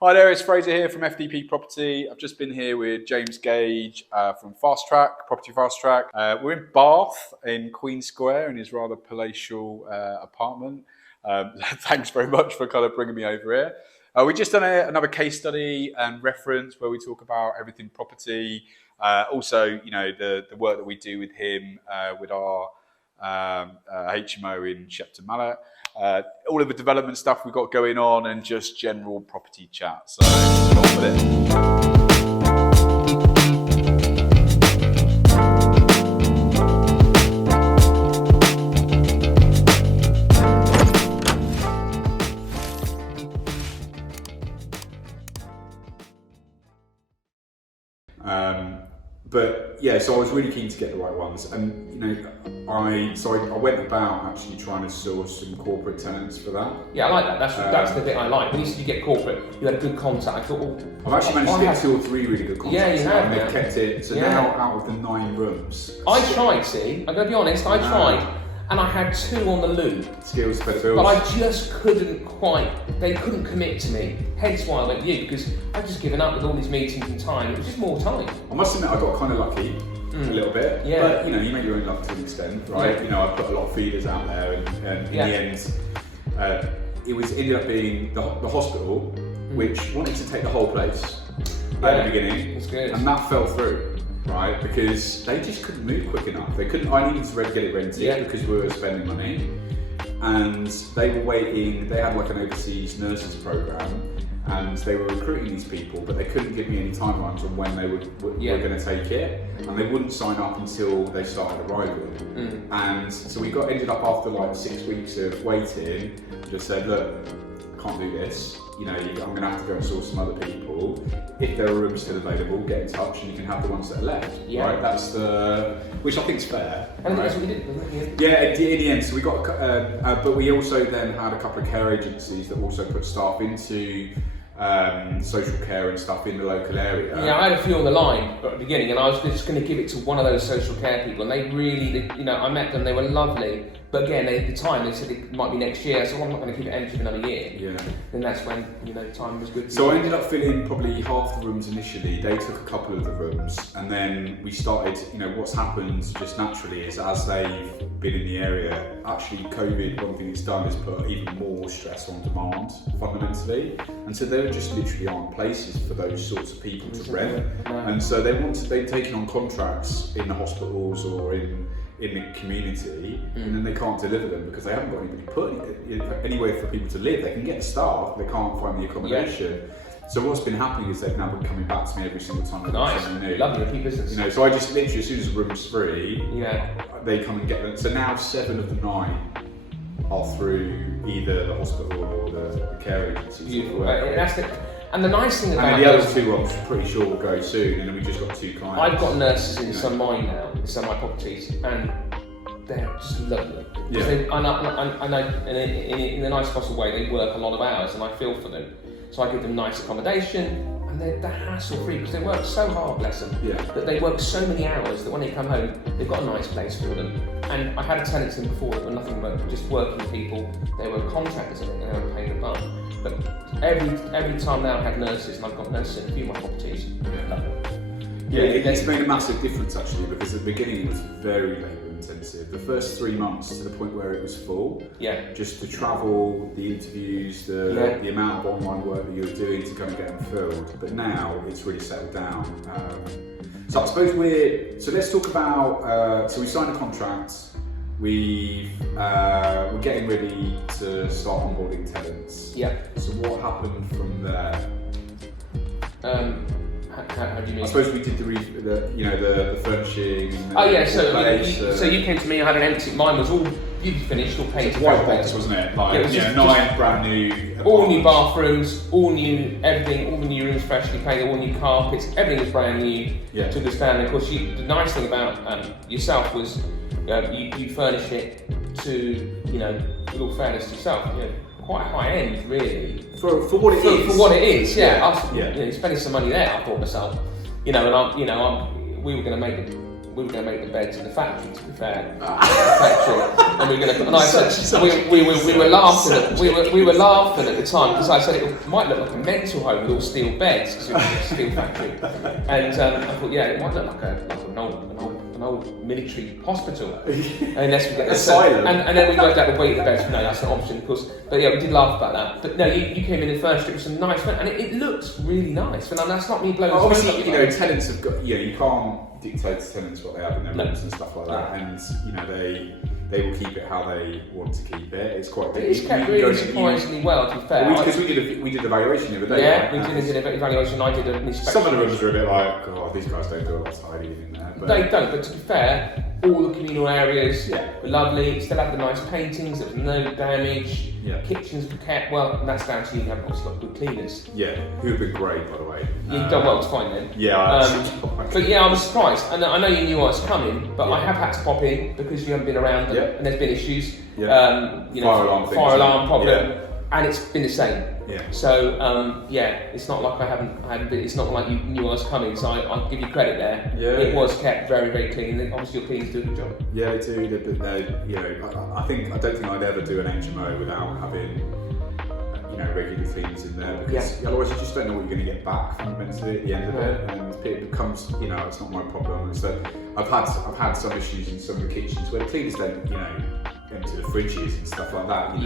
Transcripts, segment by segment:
Hi there, it's Fraser here from FDP Property. I've just been here with James Gage from Property Fast Track. We're in Bath in Queen Square in his rather palatial apartment. Thanks very much for kind of bringing me over here. We've just done another case study and reference where we talk about everything property. Also, you know, the work that we do with him with our HMO in Shepton Mallet. All of the development stuff we've got going on and just general property chat. So let's get on with it. But yeah, so I was really keen to get the right ones, and you know, I went about actually trying to source some corporate tenants for that. Yeah, I like that. That's the bit I like. When you said you get corporate, you had a good contact. I thought, oh, I've actually managed to get 2 or 3 really good contacts. Yeah, you have. And they've kept it. So now, out of the 9 rooms, I tried. See, I'm gonna be honest. I tried, and I had 2 on the loop. Skills, pay the bills. But I just couldn't quite. They couldn't commit to me. Hence why I went you, because I'd just given up with all these meetings and time. It was just more time. I must admit, I got kind of lucky. A little bit, yeah. But you know, you make your own luck to an extent, right? Yeah. You know, I put a lot of feeders out there, and in the end, it ended up being the hospital, which wanted to take the whole place at the beginning, that's good. And that fell through, right? Because they just couldn't move quick enough. They couldn't. I needed to get it rented because we were spending money, and they were waiting. They had like an overseas nurses program. And they were recruiting these people, but they couldn't give me any timelines on when they were going to take it, and they wouldn't sign up until they started arriving. And so we ended up after like 6 weeks of waiting, just said, look, I can't do this. You know, I'm going to have to go and source some other people. If there are rooms still available, get in touch, and you can have the ones that are left. Yeah. Right? That's which I think is fair. And that's what we did, wasn't it? Yeah, in the end. So we got, but we also then had a couple of care agencies that also put staff into social care and stuff in the local area. Yeah, I had a few on the line at the beginning, and I was just going to give it to one of those social care people, and they really, you know, I met them, they were lovely, but again, at the time, they said it might be next year, so I'm not going to keep it empty for another year. Yeah. And that's when, you know, time was good. So I ended up filling probably half the rooms initially. They took a couple of the rooms, and then we started, you know, what's happened just naturally is as they've been in the area, actually COVID, one thing it's done is put even more stress on demand fundamentally. And so there just literally aren't places for those sorts of people to rent. And so they've taken on contracts in the hospitals or in the community, and then they can't deliver them because they haven't got anybody anywhere for people to live. They can get staff, they can't find the accommodation. Yeah. So what's been happening is they've now been coming back to me every single time they've got something new. Lovely, repeat business. You know, so I just literally, as soon as the room's free, they come and get them. So now 7 of the 9 are through either the hospital or the care agencies. Beautiful. And the nice thing about and the other 2 I'm pretty sure will go soon, and then we just got 2 clients. I've got nurses in some of mine now, in some of my properties, and they're just lovely. Yeah. In a nice possible way, they work a lot of hours, and I feel for them. So I give them nice accommodation, and they're hassle-free because they work so hard, bless them, that they work so many hours that when they come home, they've got a nice place for them. And I had a tenant in before that were nothing but just working people. They were contractors, I think, and they were paying a bump. But every time now I have nurses, and I've got nurses in a few of my properties. Yeah, it's made a massive difference actually, because at the beginning it was very labour intensive. The first 3 months to the point where it was full. Yeah. Just the travel, the interviews, the amount of online work that you were doing to kind of get them filled. But now it's really settled down. So I suppose let's talk about, so we signed a contract. We're getting ready to start onboarding tenants. Yeah. So what happened from there? How do you mean? I suppose we did the furnishing. So you came to me. I had an empty. Mine was all finished, all painted. White box, wasn't it? Like, yeah, 9 brand new. All new bathrooms, all new everything, all the new rooms freshly painted, all new carpets. Everything was brand new. Yeah. To this stand. Of course, the nice thing about yourself was you furnished it to, you know, with all fairness to yourself, you know, quite high end, really. For what it is. For what it is, yeah. You know, spending some money there, I thought to myself, you know, and we were going to make we were going to make the beds in the factory. To be fair, the factory, and we were going to. And I said we were laughing at the time because I said it might look like a mental home with all steel beds because it was a steel factory, and I thought it might look like an old military hospital unless we get asylum. And then we worked out the weight of the beds. No, that's an option, of course. But yeah, we did laugh about that. But no, you came in first. It was some nice, and it looks really nice. And that's not me blowing. Obviously, tenants have got. You can't dictate to tenants what they have in their rooms and stuff like that. And they will keep it how they want to keep it. It's quite. It is kept really surprisingly well, to be fair. Because we did evaluation the other day. Yeah, we did an evaluation. I did an inspection. Some of the rooms are a bit like, oh, these guys don't do a lot of tidying in there. But they don't, but to be fair, all the communal areas were lovely. Still had the nice paintings. There was no damage. Yeah. Kitchens were kept well, and that's down to you having obviously got good cleaners. Yeah, who have been great, by the way. You've done well to find them. Yeah. But yeah, I was surprised. And I know you knew I was coming, but I have had to pop in because you haven't been around and there's been issues. Yeah. Fire alarm problem, and it's been the same. Yeah. So it's not like I haven't been. It's not like you knew I was coming. So I'll give you credit there. Yeah. It was kept very, very clean. And obviously, your cleaners do a good job. Yeah, they do. I don't think I'd ever do an HMO without having regular cleaners in there because otherwise you just don't know what you're going to get back fundamentally at the end of it, and it becomes it's not my problem. So I've had some issues in some of the kitchens where the cleaners don't empty the fridges and stuff like that.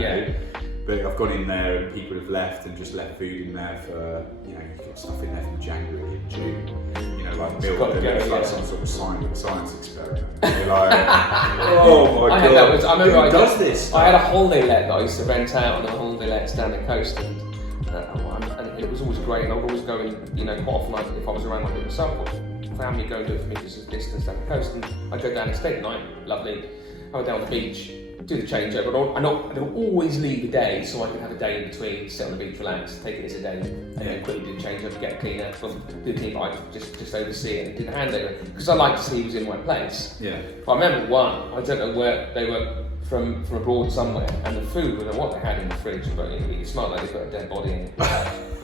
But I've gone in there and people have left and just left food in there for, you've got stuff in there from January and June, like milk, and it's like some sort of science experiment. And you're like, oh my God, who does this? I had a holiday let that I used to rent out on the holiday lets down the coast, and it was always great, and I would always go in, quite often if I was around like it myself, or family go and do it for me because it's distance down the coast, and I'd go down and stay at night, lovely, I would down on the beach, do the changeover, and I'd always leave a day so I could have a day in between, sit on the beach, relax, take it as a day, and then quickly do the changeover, get a cleaner, do the clean, I just oversee it and do the handover, because I like to see who's in my place. Yeah. But I remember one, I don't know where they were from abroad somewhere, and the food, I don't know what they had in the fridge, but it smelled like they put a dead body in it.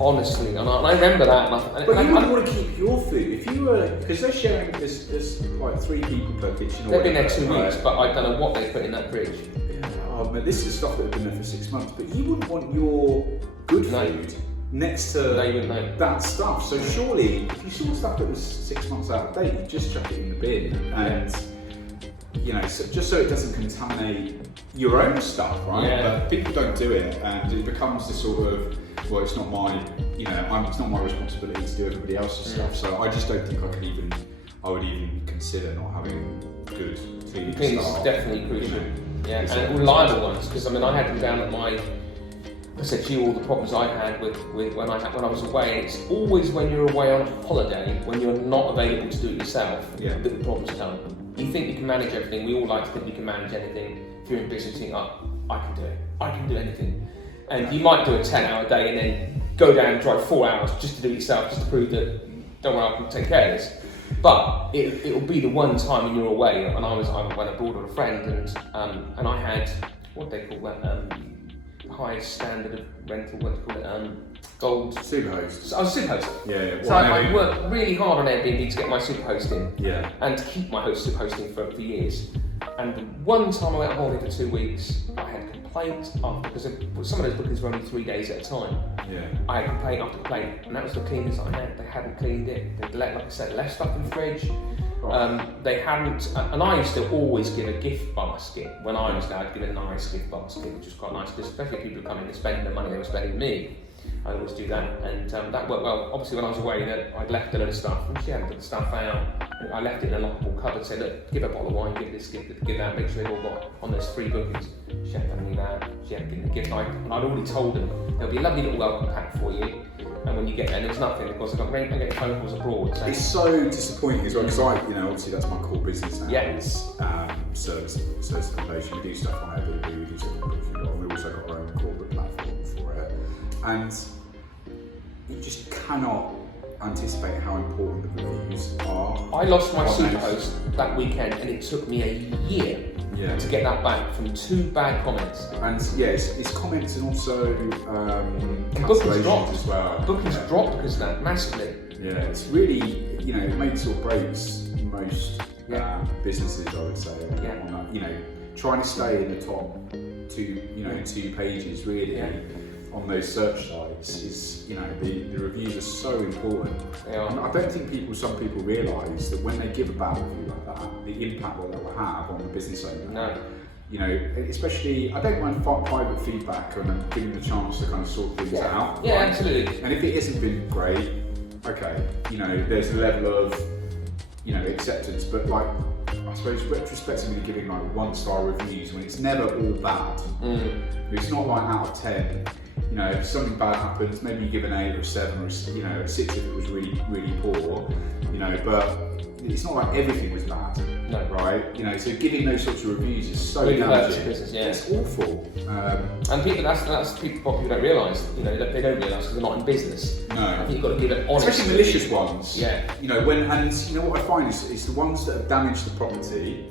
Honestly, and I remember that. But you wouldn't want to keep your food if you were, because they're sharing. There's like 3 people per kitchen. They've been there 2 weeks, but I don't know what they put in that fridge. Yeah. Oh, but this is stuff that had been there for 6 months. But you wouldn't want your good food next to that stuff. So surely, if you saw stuff that was 6 months out of date, you'd just chuck it in the bin, and just so it doesn't contaminate your own stuff, right? Yeah. But people don't do it, and it becomes this sort of, well, it's not my, it's not my responsibility to do everybody else's stuff. So I just don't think I would even consider not having good cleaning staff. Cleaning is definitely crucial. And reliable ones, because I had them down at I said to you all the problems I had with when I was away. It's always when you're away on a holiday, when you're not available to do it yourself, that the problems come. You think you can manage everything. We all like to think we can manage anything. If you're in business, you think, I can do it. I can do anything. And you might do a 10-hour day and then go down and drive 4 hours just to do it yourself, just to prove that, don't worry, I can take care of this. But it'll be the one time when you're away, and I went abroad with a friend, and I had, what do they call that, highest standard of rental, what do you call it, gold. Superhost. I was a superhost. Yeah. So I worked really hard on Airbnb to get my superhost in. Yeah. And to keep my superhosting for years. And the one time I went on holiday for 2 weeks, I had complaint after, because some of those bookings were only 3 days at a time. Yeah. I had complaint after complaint, and that was the cleaners I had. They hadn't cleaned it. They'd like I said, left stuff in the fridge. They hadn't, and I used to always give a gift basket. When I was there, I'd give a nice gift basket, which was quite nice, because especially people who come in and spend the money they were spending with me. I always do that, and that worked well. Obviously, when I was away, I'd left a load of stuff, and she hadn't put the stuff out. I left it in a lockable cupboard, said, look, give a bottle of wine, give this, give that, make sure they all got on those 3 bookings. She hadn't done any of that, she hadn't given the gift, and I'd already told them, there'll be a lovely little welcome pack for you, and when you get there, there's nothing, because I get phone calls abroad. So. It's so disappointing as well, because obviously that's my core business now, is service accommodation. We do stuff on Airbnb, we do stuff on Booking, and we also got our own corporate platform for it. And you just cannot anticipate how important the reviews are. I lost my superhost that weekend, and it took me a year to get that back from 2 bad comments. And it's comments and also bookings dropped as well. Bookings dropped because of that massively. Yeah, it's really, it makes or breaks most businesses, I would say. On that, you know, trying to stay in the top 2 pages really on those search sites is, you know, the reviews are so important. And I don't think some people realise that when they give a bad review like that, the impact that will have on the business owner. No. You know, especially, I don't mind private feedback and giving them the chance to kind of sort things out. Yeah, absolutely. And if it hasn't been great, okay, you know, there's a level of, you know, acceptance, but like, I suppose retrospectively giving like 1-star reviews when it's never all bad. It's not like out of 10. You know, if something bad happens, maybe you give an 8 or a 7 or you know, a 6 if it was really, really poor. You know, but it's not like everything was bad. No. Right? You know, so giving those sorts of reviews is so really damaging. Business, It's awful. And people, that's what people don't realise. You know, they don't realise because they're not in business. No. I think you've got to give it honest. Especially malicious ones. Yeah. You know, and you know what I find is the ones that have damaged the property.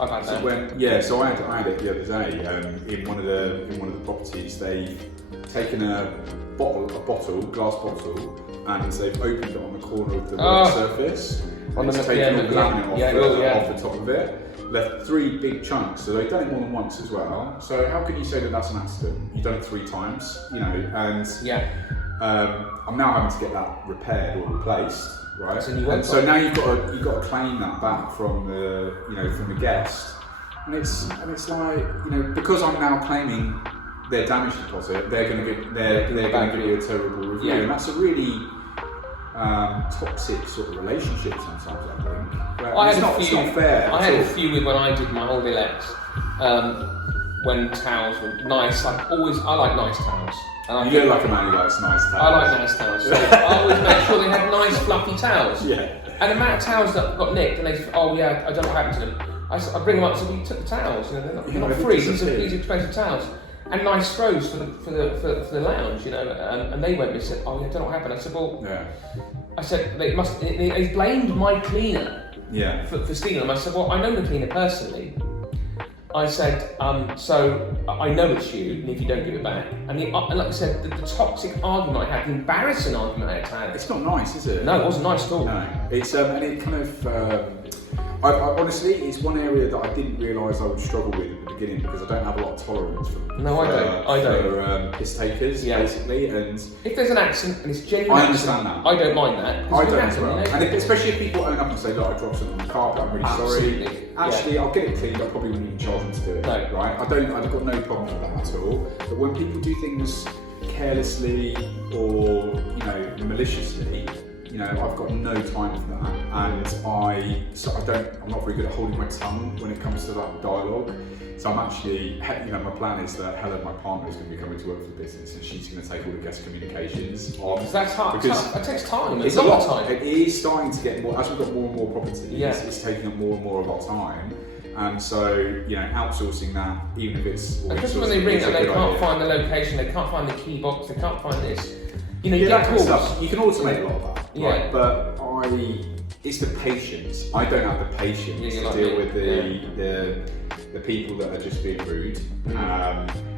I've had that. So I had it the other day in one of the properties. They've taken a glass bottle, and they've opened it on the corner of the work surface. And it's taken all the laminate off the top of it. Left 3 big chunks, so they've done it more than once as well. So how can you say that that's an accident? You've done it 3 times, you know, and I'm now having to get that repaired or replaced, right? So now you've got to claim that back from the guest, and it's like, you know, because I'm now claiming their damage deposit, they're going to give you a terrible review, and that's a really toxic sort of relationship sometimes, I think. It's not fair. I had a few with when I did my holiday lets, when towels were nice. I like nice towels. And you don't like a man who likes nice towels. I like nice towels. So I always make sure they had nice fluffy towels. Yeah. And the amount of towels that got nicked, and they said, oh yeah, I don't know what happened to them. I bring them up and say, well, you took the towels. You know, they're not free. These are expensive towels. And nice throws for the lounge, you know, and they went and said, oh, yeah, I don't know what happened. I said, well, I said, they blamed my cleaner for stealing them. I said, well, I know the cleaner personally. I said, so I know it's you, and if you don't give it back. And like I said, the toxic argument I had, the embarrassing argument I had. It's not nice, is it? No, it wasn't nice at all. No, it's and it kind of. I honestly, it's one area that I didn't realise I would struggle with at the beginning because I don't have a lot of tolerance for. No, I don't. For piss takers, basically, and if there's an accident and it's genuine, I understand that. I don't mind that. I don't as well. And especially if people own up and say, "Look, I dropped something on the carpet. I'm really sorry." Actually, I'll get it cleaned. I probably wouldn't even charge them to do it. No. Right? I've got no problem with that at all. But when people do things carelessly or maliciously. You know, I've got no time for that, and I'm not very good at holding my tongue when it comes to that dialogue. So I'm actually, my plan is that Helen, my partner, is going to be coming to work for the business, and she's going to take all the guest communications on. Because that's hard. Because it takes time. It's a lot of time. It is starting to get more as we've got more and more properties. It's taking up more and more of our time. And so, outsourcing that, even if it's. Especially when they ring and they can't find the location, they can't find the key box, they can't find this. You get calls. You can automate a lot of that, right? But it's the patience. I don't have the patience to deal with the people that are just being rude.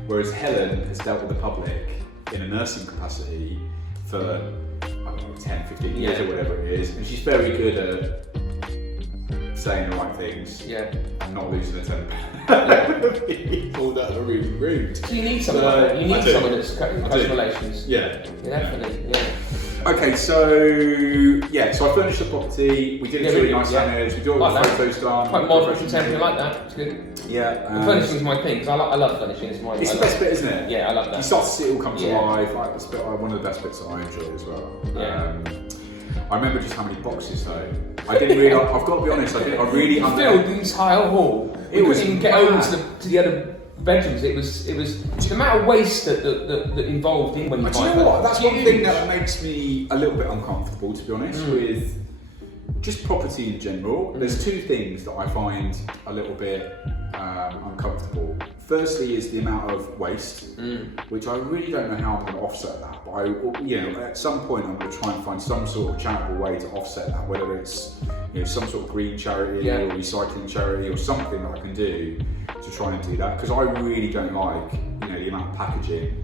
Whereas Helen has dealt with the public in a nursing capacity for, 10, 15 years or whatever it is, and she's very good at saying the right things and not losing a temper. All that are really rude. So you need someone like that. You need someone that's customer relations. Yeah. Definitely. Okay, so I furnished the property. We did it really nice signage. We do all the photos done. Quite modern, contemporary, like that. It's good. Yeah. The furnishing is my thing because I love furnishing. It's the best bit, isn't it? Yeah, I love that. You start to see it all come to life. Like, it's one of the best bits that I enjoy as well. Yeah. I remember just how many boxes though. I didn't really. I've got to be honest. I really filled the entire hall. We couldn't even get over to the other bedrooms. It was the amount of waste that involved in when you buy. Do you know what? That's one thing that makes me a little bit uncomfortable, to be honest, with just property in general. There's 2 things that I find a little bit uncomfortable. Firstly is the amount of waste, which I really don't know how I'm going to offset that. But at some point I'm going to try and find some sort of charitable way to offset that, whether it's some sort of green charity or recycling charity or something that I can do to try and do that. Because I really don't like the amount of packaging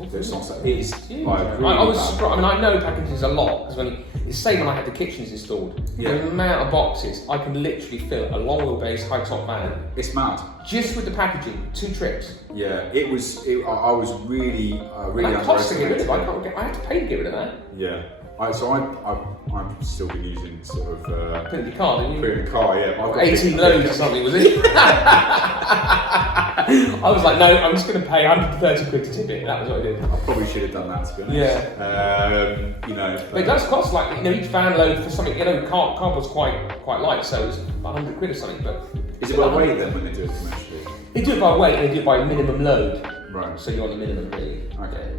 It's not so. It is. Huge. Like, really I was bad. surprised. I mean, I know packages a lot because it's the same when I had the kitchens installed. The amount of boxes I can literally fill a long wheelbase, high top van. It's mad. Just with the packaging, 2 trips. Yeah, it was. I was really That costs to get rid of. I have to pay to get rid of that. Yeah. I've still been using sort of. Put it in your car, didn't you? Put it in the car, yeah. I've got 18 loads or something, was it? I was like, no, I'm just going to pay 130 quid to tip it. That was what I did. I probably should have done that, to be honest. Yeah. You know. But it does cost like, each van load for something. Cardboard's quite light, so it's 100 quid or something. But is it by weight then when they do it commercially? They do it by weight. They do it by minimum load. Right. So you're on the minimum, really. Okay.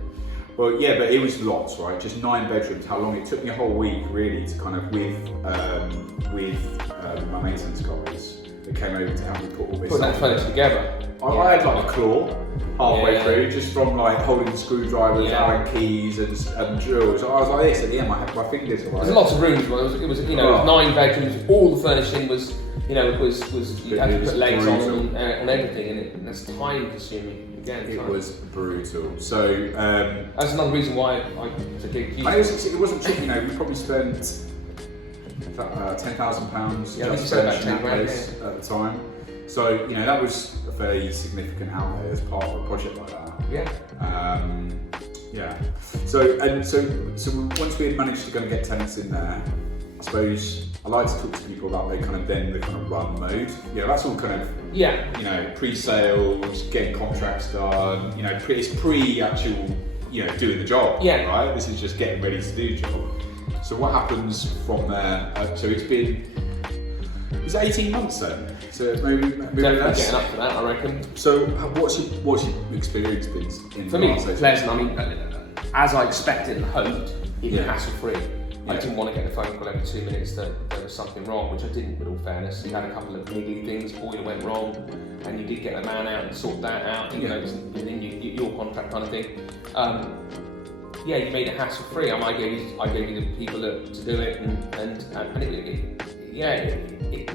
Well, yeah, but it was lots, right? Just 9 bedrooms. How long it took me a whole week, really, to kind of with my maintenance guys that came over to help me put all this. Put that furniture together. I had like a claw halfway through, just from like holding the screwdrivers out and keys and drills. I was like this at the end. I had my fingers. There's lots of rooms. It was 9 bedrooms. All the furnishing was you had to put legs on and everything, and that's time consuming. It was brutal. So that's another reason why I took a huge. It wasn't cheap. We probably spent £10,000 just furnishing that place at the time. So that was a fairly significant outlay as part of a project like that. Yeah. Yeah. So once we had managed to kind of get tenants in there, I suppose I like to talk to people about the kind of run mode. That's all kind of pre-sales, getting contracts done. It's pre-actual doing the job. Yeah. Right. This is just getting ready to do the job. So what happens from there? So it's 18 months then. So maybe less. Getting up to that, I reckon. So what's your experience been in? For me, it's pleasant. I mean, as I expected and hoped, even hassle-free. I didn't want to get the phone call every 2 minutes that there was something wrong, which I didn't, with all fairness. You had a couple of niggly things, boiler went wrong, and you did get the man out and sort that out, even though it was within your contract kind of thing. You made it hassle-free. I gave you the people to do it, and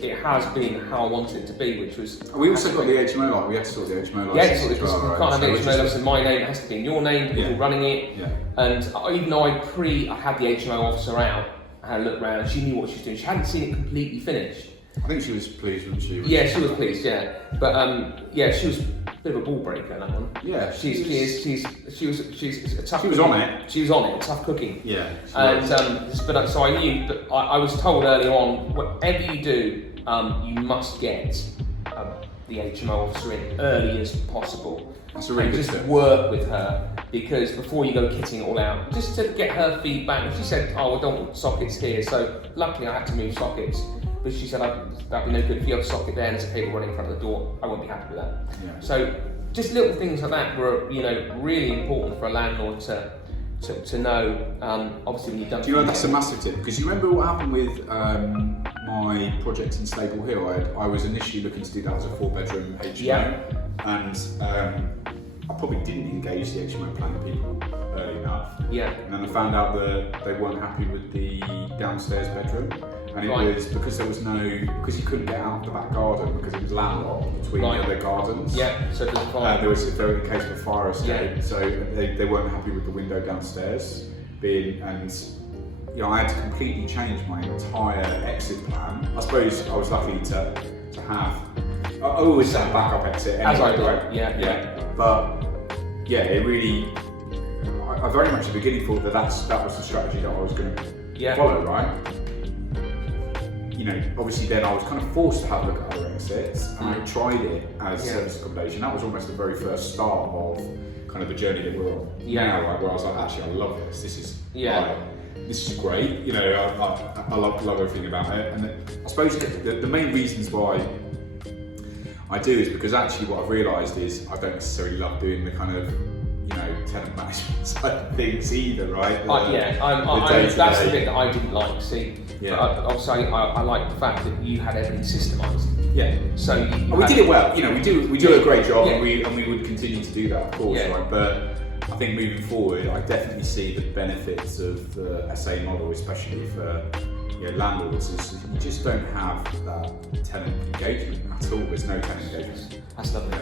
it has been how I wanted it to be, which was. We also got the HMO license. We had to sort the HMO license. Yeah, you can't have the HMO license in my name. It has to be in your name. People running it. Yeah. And even though I had the HMO officer out, I had a look around. She knew what she was doing. She hadn't seen it completely finished. I think she was pleased, wasn't she? Yeah, she was pleased. Yeah, but she was a bit of a ball breaker, that one. Yeah, she was a tough. She was on it. She was on it. Tough cooking. Yeah. And so I knew that I was told early on, whatever you do, you must get the HMO officer in early as possible. That's a really good just work with her, because before you go kitting it all out, just to get her feedback. And she said, "Oh, I don't want sockets here." So luckily, I had to move sockets. But she said, that'd be no good if you have a socket there and there's a cable running in front of the door. I won't be happy with that. Yeah. So just little things like that were, really important for a landlord to know. Obviously, when you've done. Do you know that's a massive tip? Because you remember what happened with my project in Stable Hill? I was initially looking to do that as a 4-bedroom HMO, and I probably didn't engage the HMO planning people early enough. Yeah. And then I found out that they weren't happy with the downstairs bedroom. And it was because because you couldn't get out the back garden because it was landlocked between the other gardens. Yeah, so there was a fire. There was in case of a fire escape, so they weren't happy with the window downstairs I had to completely change my entire exit plan. I suppose I was lucky to have. I always had a backup exit anyway, as I do, right? Yeah. But it really. I very much at the beginning thought that was the strategy that I was going to follow, right? Obviously then I was kind of forced to have a look at other exits, and I tried it as service accommodation. That was almost the very first start of kind of the journey that we're on now, right? Where I was like, actually, I love this. This is this is great. I love everything about it. And I suppose the main reasons why I do is because actually what I've realised is I don't necessarily love doing the kind of tenant management side of things either, right? That's the bit that I didn't like. See, obviously I like the fact that you had everything systemised. Yeah. So we did it well. We do a great job, and we would continue to do that, of course, right? But I think moving forward, I definitely see the benefits of the SA model, especially for landlords is you just don't have that tenant engagement at all. There's no tenant engagement. That's lovely.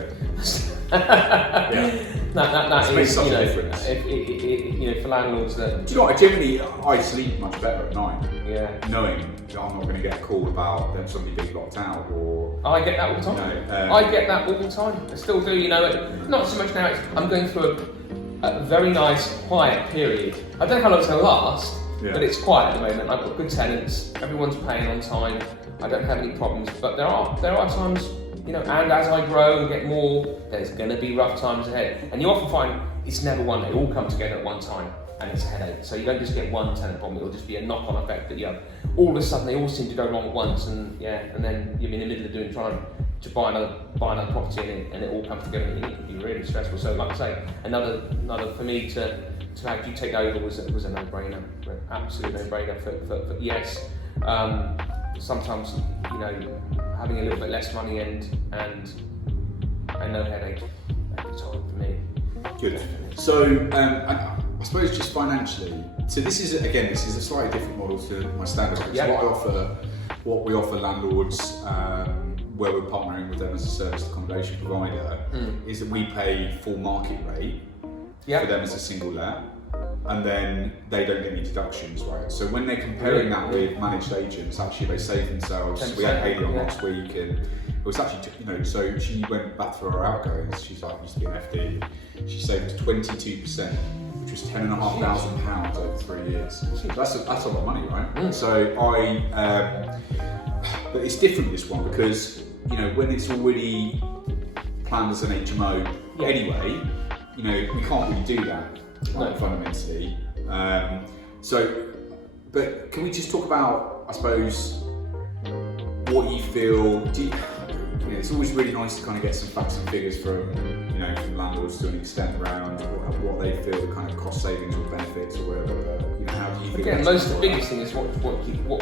Yeah. That makes is, such a difference. For landlords that. Do you know what? Generally, I sleep much better at night. Yeah. Knowing that I'm not going to get a call about them somebody being locked out or. I get that all the time. I get that all the time. I still do. Not so much now. I'm going through a very nice quiet period. I don't know how long it's going to last. Yeah. But it's quiet at the moment. I've got good tenants. Everyone's paying on time. I don't have any problems. But there are times, and as I grow and get more, there's going to be rough times ahead. And you often find it's never one. They all come together at one time, and it's a headache. So you don't just get one tenant problem. It'll just be a knock-on effect that you have. All of a sudden, they all seem to go wrong at once, and then you're in the middle of trying to buy another property, and it all comes together, and it can be really stressful. So, like I say, another for me to have you take over was a no-brainer, absolute no-brainer. For yes, sometimes having a little bit less money and no headache at the time for me. Good. So I suppose just financially. So this is a slightly different model to my standard rate. Yeah. So what we offer landlords, where we're partnering with them as a service accommodation provider, is that we pay full market rate. For them as a single let, and then they don't get any deductions, right? So when they're comparing that with managed agents, actually they save themselves. 10%, we had Haley on last week, and it was actually, so she went back through her outgoings. She's like, used to be an FD. She saved 22%, which was £10,500 over 3 years. So that's a lot of money, right? So but it's different this one because when it's already planned as an HMO anyway. We can't really do that fundamentally. But can we just talk about, I suppose, what you feel? It's always really nice to kind of get some facts and figures from landlords to an extent around what they feel the kind of cost savings or benefits or whatever. But, how do you feel? Again, the biggest thing is what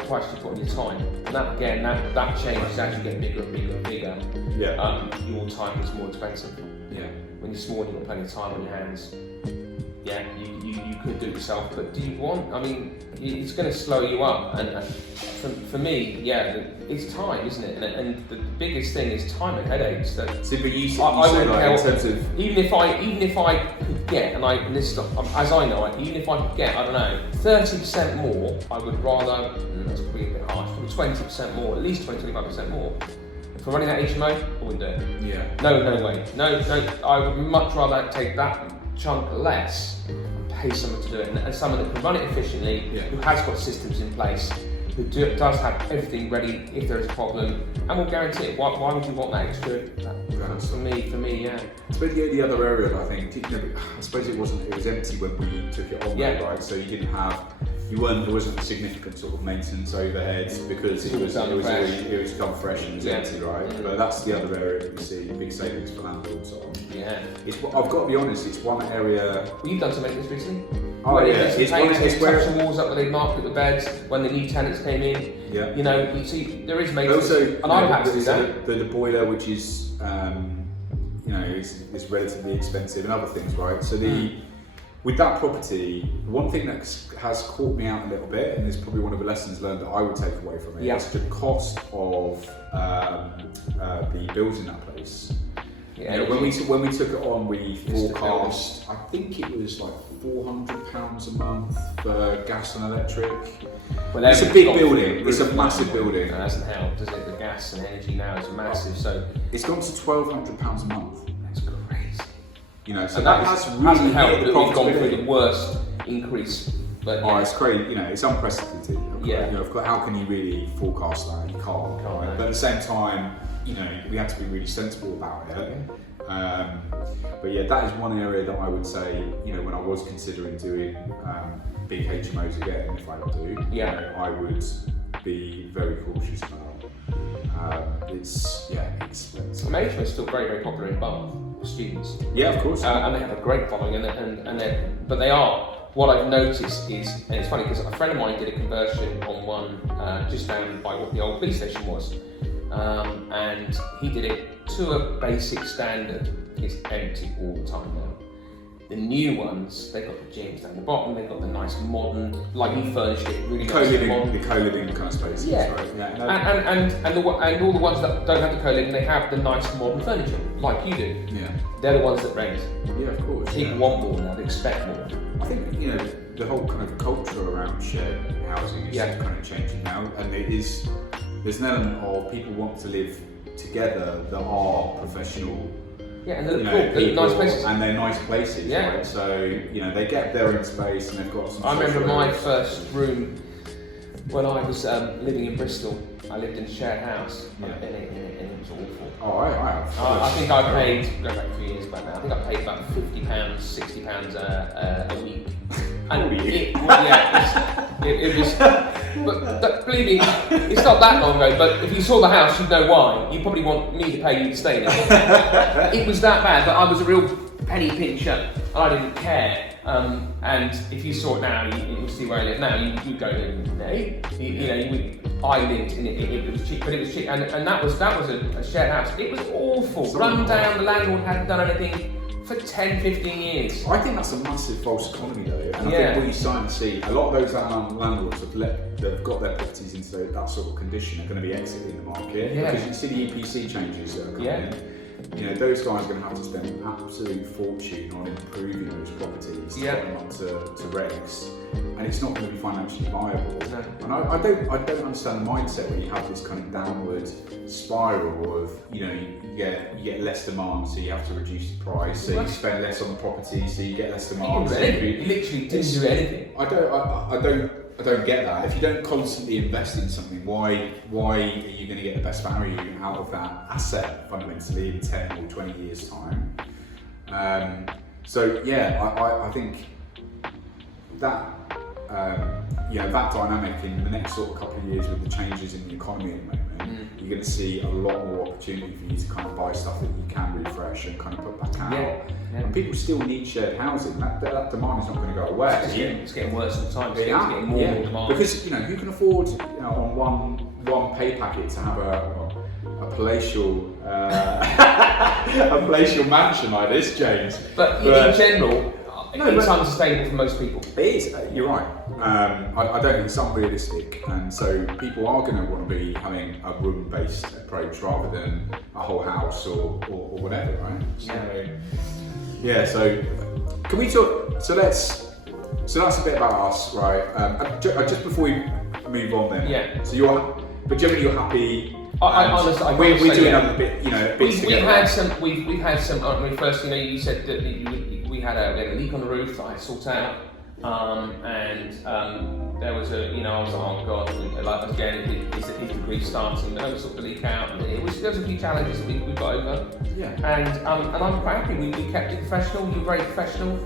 price you put on your time, and that change is actually getting bigger and bigger and bigger. Yeah. Your time is more expensive. Yeah. When you're small, you've got plenty of time on your hands. Yeah, you could do it yourself, but do you want? I mean, it's going to slow you up, and for me, it's time, isn't it? And the biggest thing is time and headaches. That I wouldn't help in terms of even if I could get, and this stuff, as I know it, even if I could get, I don't know, 30% more, I would rather. That's probably a bit harsh, but 20% more, at least 25% more. For running that HMO, I wouldn't do it. Yeah. No way. No. I would much rather take that chunk less and pay someone to do it, and someone that can run it efficiently, who has got systems in place, who does have everything ready if there is a problem, and will guarantee it. Why would you want that extra? For me, yeah. But the other area that I think, I suppose it was empty when we took it on, right? So there wasn't a significant sort of maintenance overheads because it was done fresh and it was empty, right? But that's the other area that we see big savings for landlords on. Yeah. I've got to be honest, it's one area. Well, you've done some maintenance recently. Oh yeah, it's where some walls up where they marked the beds when the new tenants came in. Yeah. You see, there is maintenance. Also, and I've had to do that. The boiler, which is, is relatively expensive, and other things, right? So with that property, one thing that has caught me out a little bit, and it's probably one of the lessons learned that I would take away from it, is the cost of the bills in that place. Yeah, when we took it on, we forecast, I think it was like £400 a month for gas and electric. Well, it's a big building. It's a massive building. It hasn't helped, does it? The gas and energy now is massive. So it's gone to £1,200 a month. That's crazy. So that has really helped. We've gone through the worst increase. But it's crazy. It's unprecedented. How can you really forecast that? You can't. Right? But at the same time, we have to be really sensible about it. But that is one area that I would say, when I was considering doing big HMOs again, if I do, I would be very cautious about. It's expensive. HMO is still very, very popular in Bath for students. Yeah, of course. And they have a great following, but they are. What I've noticed is, and it's funny because a friend of mine did a conversion on one just down by what the old police station was. And he did it to a basic standard. It's empty all the time now. The new ones, they've got the gyms down the bottom, they've got the nice modern, like you furnished it really nice and modern. The co-living kind of spaces, Yeah. right? Yeah. No. And all the ones that don't have the co-living, they have the nice modern furniture, like you do. Yeah. They're the ones that rent. Yeah, of course. People want more now, they expect more. I think, the whole kind of culture around shared housing is kind of changing now, and there's an element of people want to live together that are professional. Yeah, and they're nice places. And they're nice places, yeah. Right? So, they get their own space and they've got some. I remember my first room when I was living in Bristol. I lived in a shared house, and it was awful. Oh, I have. I think I paid, go back a few years back now, I think I paid about £50, £60 a week. And it was, but believe me, it's not that long ago, but if you saw the house, you'd know why. You probably want me to pay you to stay in it. It was that bad, but I was a real penny pincher, and I didn't care. And if you saw it now, you see where I live now, you'd go, no, I lived in it, it was cheap, but it was cheap, and that was a shared house. It was awful, run down, the landlord hadn't done anything for 10, 15 years. I think that's a massive false economy though, and I think what you're starting to see, a lot of those landlords that have got their properties into that sort of condition are going to be exiting the market, because you see the EPC changes that are coming in. Those guys are going to have to spend an absolute fortune on improving those properties to get them up to regs, and it's not going to be financially viable. No. And I don't understand the mindset where you have this kind of downward spiral of you get less demand, so you have to reduce the price, so you spend less on the property, so you get less demand. You literally didn't do anything. I don't get that. If you don't constantly invest in something, why are you going to get the best value out of that asset fundamentally in 10 or 20 years' time? I think that that dynamic in the next sort of couple of years with the changes in the economy at the moment, you're going to see a lot more opportunity for you to kind of buy stuff that you can refresh and kind of put back out. And people still need shared housing. That demand is not going to go away. It's getting worse all the time. It's getting more and more demand. Because who can afford on one pay packet to have a palatial a palatial mansion like this, James? But in general, it's unsustainable for most people. It is. You're right. I don't think it's unrealistic, and so people are going to want to be having a room-based approach rather than a whole house or whatever, right? So can we talk? So that's a bit about us, right? Just before we move on, then. Yeah. So but generally you're happy. Honestly, we're doing another bit, bits we've together. had some. First, you said that we had a leak on the roof that I sort out, and there was I was like, oh god, is the degree starting? There was sort of leak out, and there was a few challenges that we got over. Yeah. And I'm quite happy. We kept it professional. You were very professional.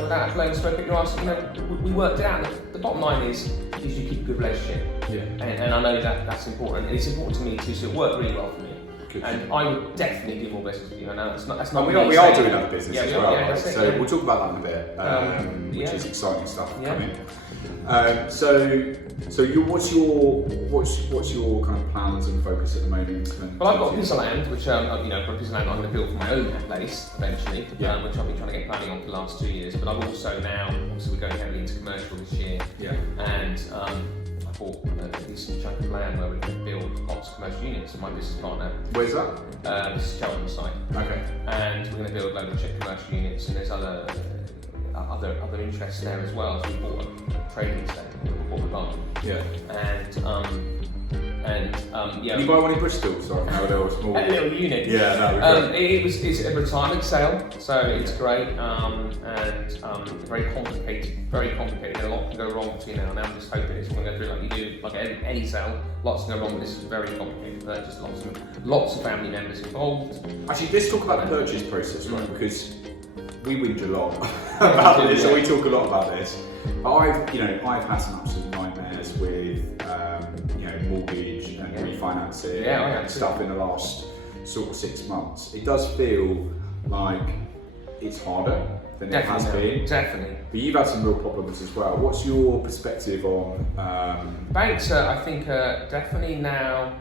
Without blowing smoke at your ass, we worked it out. The bottom line is you keep a good relationship. Yeah. And I know that's important. And it's important to me too, so it worked really well for me. Good. And I would definitely do more business with you. I know that's not. We are doing other business as well. Right? So we'll talk about that in a bit, which is exciting stuff coming. What's your kind of plans and focus at the moment? Well, I've got a piece of land, which I've got a piece of land I'm going to build for my own place eventually, which I've been trying to get planning on for the last 2 years. But I've also we're going heavily into commercial this year, and I bought a decent chunk of land where we can build lots of commercial units with my business partner. Where's that? This is Cheltenham site. Okay. And we're going to build loads of commercial units, and there's other interests there as well. So we bought a trading estate, we bought a barn. Yeah. Did you buy one in Bristol? Sorry, no, there was small. A little unit. Yeah, no. It's a retirement sale, so it's great, and very complicated. A lot can go wrong between now and then. I'm just hoping it's going to go through like you do, like any sale. Lots can go wrong, but this is very complicated purchase. Lots of family members involved. Actually, let's talk about the purchase process, right? Because we whinge a lot about this, and we talk a lot about this. But I've had some absolute nightmares with mortgage and refinancing and stuff in the last sort of 6 months. It does feel like it's harder than it has been. Definitely. But you've had some real problems as well. What's your perspective on banks? I think definitely now,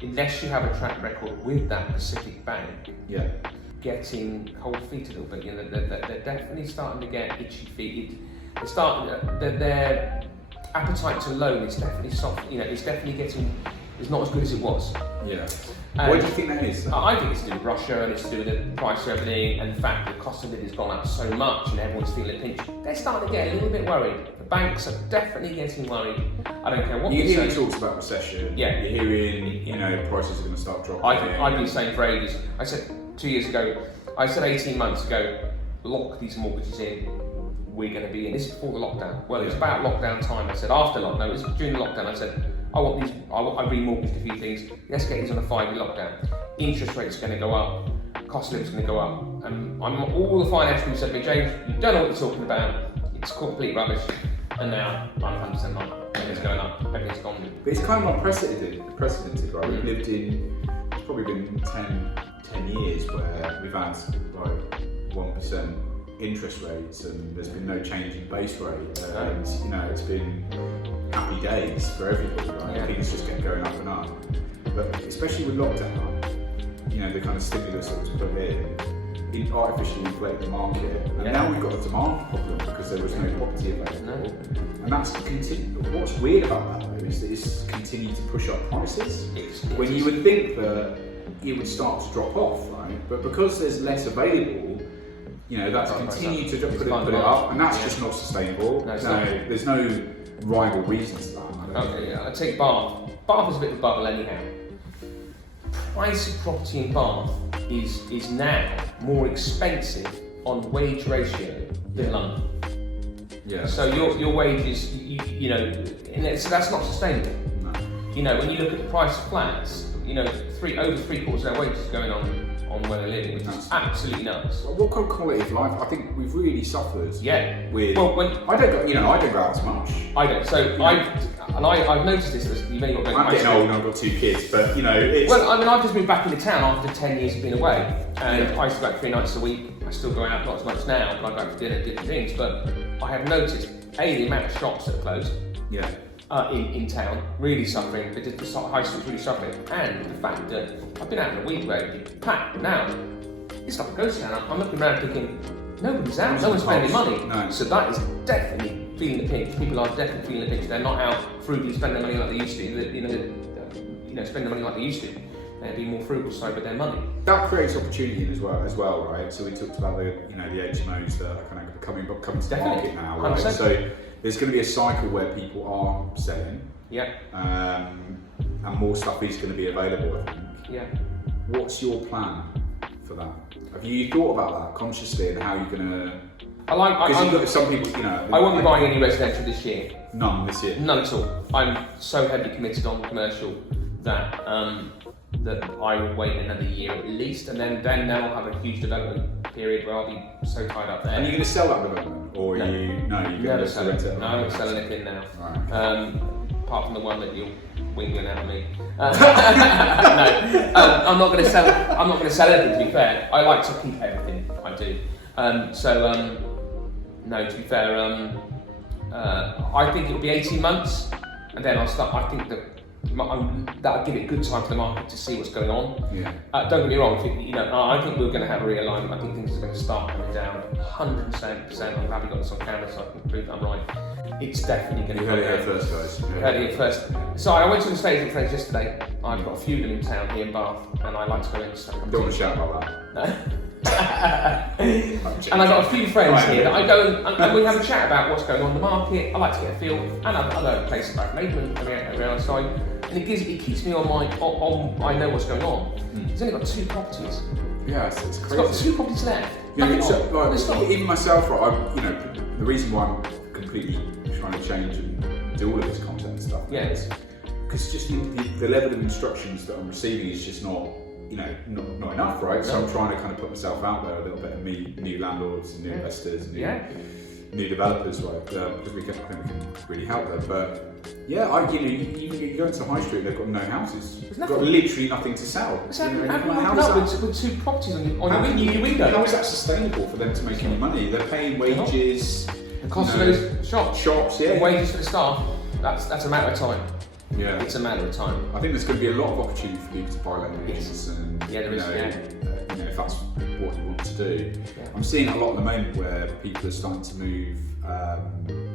unless you have a track record with that specific bank. Yeah. getting cold feet a little bit. You know, they're definitely starting to get itchy feet. They're starting. Their appetite to loan is definitely soft. You know, it's definitely getting. It's not as good as it was. Yeah. Why do you think that is? I think it's to do with Russia, and it's to do with the price of everything, and the fact that the cost of living has gone up so much, and everyone's feeling a pinch. They're starting to get a little bit worried. The banks are definitely getting worried. I don't care what you hear talks about recession. Yeah. You're hearing, you know, prices are going to start dropping. I've been saying for ages. I said 2 years ago. I said 18 months ago. Lock these mortgages in. We're going to be in. This is before the lockdown. Well, it was about lockdown time. I said after lockdown. It was during the lockdown. I said. I remortgaged a few things. Let's get these on a 5-year lockdown. Interest rates are going to go up. Cost of living is going to go up. And all the finance people said to me, James, you don't know what you're talking about. It's complete rubbish. And now I'm 100% right. Everything's going up. Everything's gone. But it's kind of unprecedented, right? We've lived in, it's probably been 10 years where we've had like 1% interest rates and there's been no change in base rate. And you know, it's been happy days for everybody, right? Yeah. Things just kept going up and up. But especially with lockdown, you know, the kind of stimulus that was put in, it artificially inflated the market. And now we've got a demand problem because there was no property available. And that's what's weird about that though is that it's continued to push up prices. When you would think that it would start to drop off, right? But because there's less available, you know, that's continued to put it up, and that's just not sustainable. There's no rival reasons to that. Okay, yeah. I take Bath. Bath is a bit of a bubble anyhow. Price of property in Bath is now more expensive on wage ratio than London. Yeah. So your wages, you know, so that's not sustainable. No. You know, when you look at the price of flats, you know, over 3/4 of their wages going on where they're living, which is absolutely nuts. What kind of quality of life? I think we've really suffered. Yeah. With I don't go out as much. I don't. So I've noticed this. You've only got. I'm getting old and I've got 2 kids, but you know. It's... Well, I mean, I've just moved back into town after 10 years of being away, and I used to go out 3 nights a week. I still go out, not as much now, but I go out for dinner, different things. But I have noticed the amount of shops that are closed. Yeah. In town, really suffering. The high street's really suffering, and the fact that I've been out in a week where it's packed now. It's like a ghost town. I'm looking around thinking, nobody's out, no one's spending money. No. So that is definitely feeling the pinch. People are definitely feeling the pinch. They're not out frugally spending money like they used to. You know, spending money like they used to. They're being more frugal side with their money. That creates opportunity as well, right? So we talked about the HMOs that are kind of coming to the market now, right? 100%. So there's going to be a cycle where people are selling. Yeah. And more stuff is going to be available, I think. Yeah. What's your plan for that? Have you thought about that consciously and how you're going to? Because you've got some people, you know. I won't be buying any residential this year. None this year. None at all. I'm so heavily committed on commercial that I will wait another year at least, and then I'll have a huge development period where I'll be so tied up there. And you're going to sell that development, or No. you're going to sell it? No, I'm not selling anything now. Right. Apart from the one that you're winging out of me. I'm not going to sell. I'm not going to sell anything. To be fair, I like to keep everything. I do. No, to be fair, I think it'll be 18 months, and then I'll start. I think that'll give it a good time for the market to see what's going on. Yeah. Don't get me wrong. I think we're going to have a realignment. I think things are going to start coming down 100%. I'm glad we got this on camera so I can prove that I'm right. It's definitely going to come down. You heard it here first, guys. You heard it here first. So I went to an estate agent friends yesterday. I've got a few of them in town here in Bath, and I like to go in and stuff. Don't want to shout about that. No. And I've got a few friends here that I go and we have a chat about what's going on in the market. I like to get a feel, and I know places like Maitland every other side, and it keeps me on I know what's going on. He's only got 2 properties. Yeah, it's crazy. He's got 2 properties left. Even myself, right? The reason why I'm completely trying to change and do all of this content and stuff. Yeah. Is because just the level of instructions that I'm receiving is just not enough, right? So I'm trying to kind of put myself out there a little bit and meet new landlords and new investors and new developers, right? Because I think we can really help them. But yeah, you go into High Street, they've got no houses. They've got literally nothing to sell. With 2 properties on your window. How is that sustainable for them to make any money? They're paying wages. The cost of those shops, yeah. Wages for the staff. That's a matter of time. Yeah, it's a matter of time. I think there's going to be a lot of opportunity for people to buy land agents and there is. if that's what you want to do. Yeah. I'm seeing a lot at the moment where people are starting to move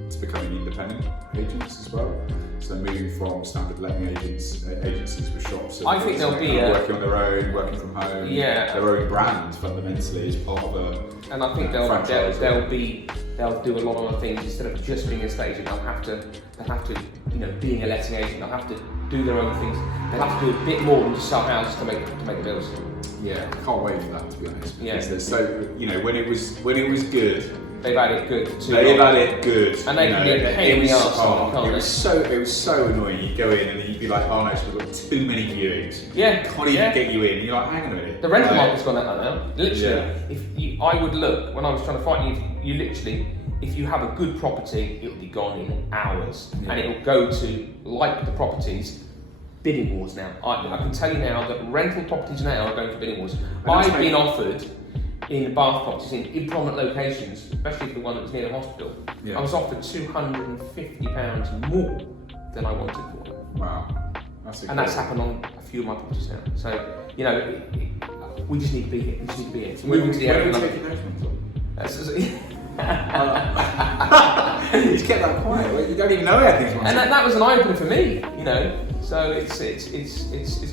to becoming independent agents as well. So they're moving from standard letting agencies with shops. I think there'll be working on their own, working from home. Yeah. Their own brand fundamentally is part of a. And I think they'll do a lot of other things instead of just being a estate agent. They'll have to, being a letting agent, they'll have to do their own things. They'll have to do a bit more than just sell houses to make the bills. Yeah, I can't wait for that, to be honest. Yeah. Because so when it was good. They've had it good. They've had it good. And they can be a pain in the arse. It was so annoying. You go in and then you'd be like, oh no, so we've got too many viewings. Yeah. Can't even get you in. And you're like, hang on a minute. The rental market's gone like that now. Literally, I would look when I was trying to find you literally, if you have a good property, it'll be gone in hours, and it'll go to, like the properties, bidding wars now. I can tell you now that rental properties now are going for bidding wars. I've been offered in Bath properties in prominent locations, especially the one that was near the hospital. I was offered £250 more than I wanted for. Wow. That's happened on a few of my properties now. So, we just need to be here. Moving to the area. You just kept that quiet. You don't even know how things work. And that was an eye opener for me, So it's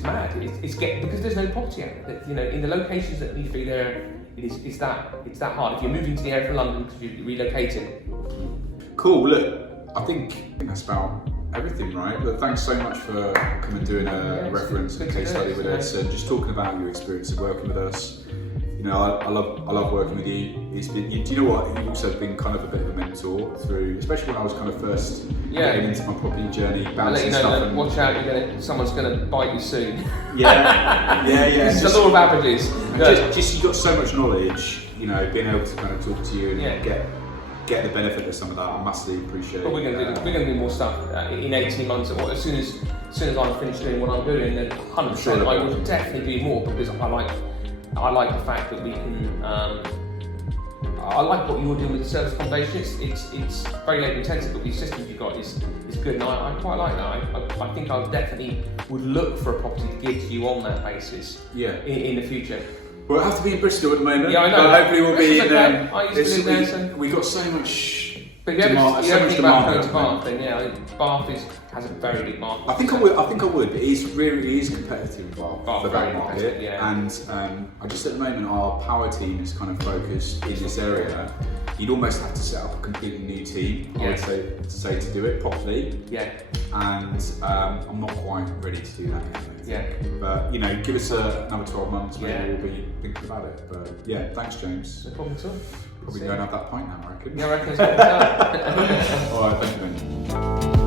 mad. Because there's no property out there. In the locations that need to be there, it's that hard. If you're moving to the area from London because you're relocating. Cool. Look, I think that's about everything, right? But thanks so much for coming and doing a reference and case study with us, and just talking about your experience of working with us. I love working with you. It's been, do you know what? You've also been kind of a bit of a mentor through, especially when I was kind of first getting into my property journey, bouncing stuff. Watch out! Someone's gonna bite you soon. Yeah. This is the law of averages. Just you've got so much knowledge. Being able to kind of talk to you and get the benefit of some of that. I massively appreciate. But we're gonna do more stuff in 18 months. As soon as I'm finished doing what I'm doing, then 100% I will definitely do more, because I like the fact that we can. I like what you're doing with the service accommodation. It's very labour intensive, but the systems you've got is good, and I quite like that. I think I definitely would look for a property to give to you on that basis. In the future. Well, I have to be in Bristol at the moment. Yeah, I know. But hopefully we'll be in. I used to live there. We've got so much. But if you ever think about going to Bath, then Bath has a very big market. I think I would. It is competitive, Bath for that market. And I just at the moment our power team is kind of focused in this area. You'd almost have to set up a completely new team, I would say, to do it properly. And I'm not quite ready to do that yet. But give us another 12 months, maybe we'll be thinking about it. But thanks, James. No problem at all. Probably go and have that pint now, I reckon. Yeah, I reckon it's All right, thank you, mate.